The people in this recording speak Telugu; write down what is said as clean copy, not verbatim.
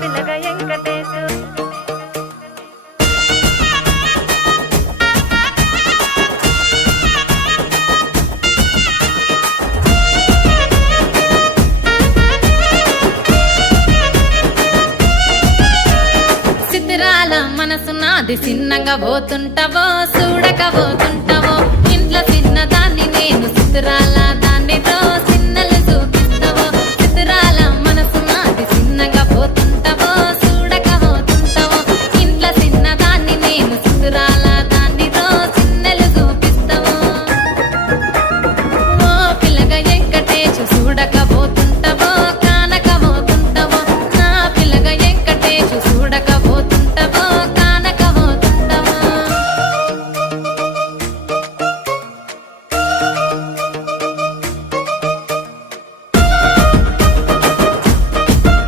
పిల్లగా వెంకటేశు సిద్ధిరాల మనసు నాది చిన్నగా పోతుంటావో చూడక పోతుంటావో ఇంట్లో చిన్నదాన్ని నేను సిద్ధిరాల దాన్ని